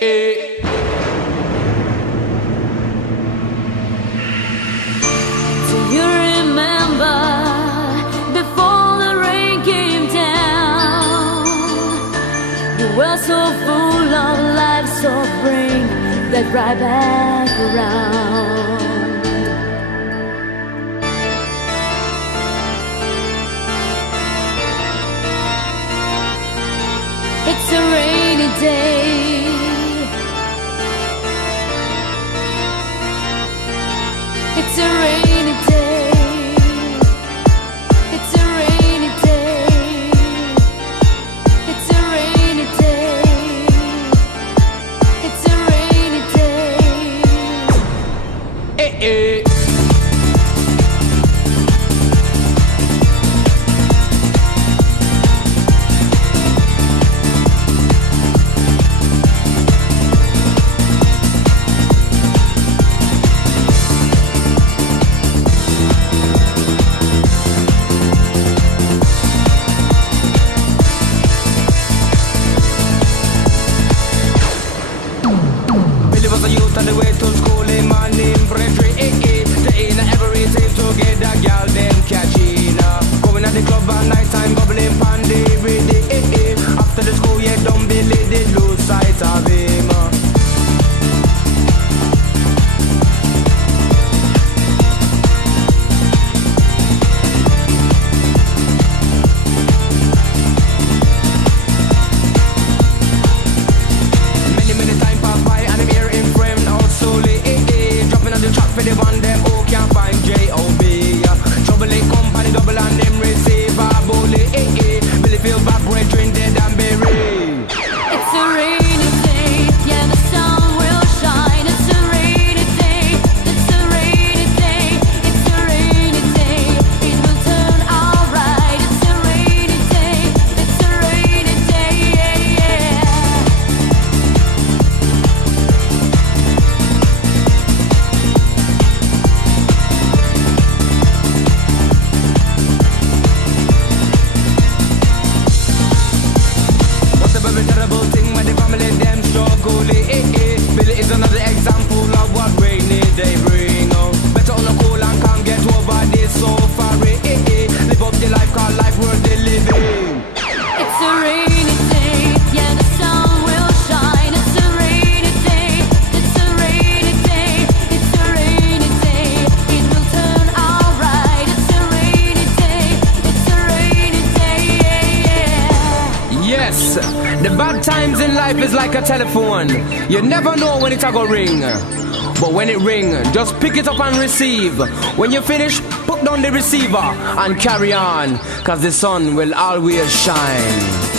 Do you remember before the rain came down? You were so full of life, so bring that right back around. It's a rainy day. It's a rainy day. It's a rainy day. It's a rainy day. It's a rainy day. Eh, eh. Was a youth on the way to school, in my name, Brethren, they ain't every time to get that girl, them catching going at the club at night time, bubbling pandy, ready, after the school, yeah, don't believe they lose sight of him. For the one them who can't find J.O.B. Trouble in company, double and them receive a bully. Billy feel bad, brethren dead and buried. It's a rainy day, yeah, the sun will shine. It's a rainy day, it's a rainy day, it's a rainy day. It will turn alright. It's a rainy day, it's a rainy day, yeah, yeah. Every terrible thing when the family them struggle. Billy is another example of what rainy day bring. Better on a cool and can't get over this so far. Live up the life, call life worth the living. It's a rainy day, yeah, the sun will shine. It's a rainy day, it's a rainy day, it's a rainy day. It will turn alright. It's a rainy day, it's a rainy day, yeah, yeah. Yes, the bad times in life is like a telephone. You never know when it's a go ring. But when it ring, just pick it up and receive. When you finish, put down the receiver and carry on, 'cause the sun will always shine.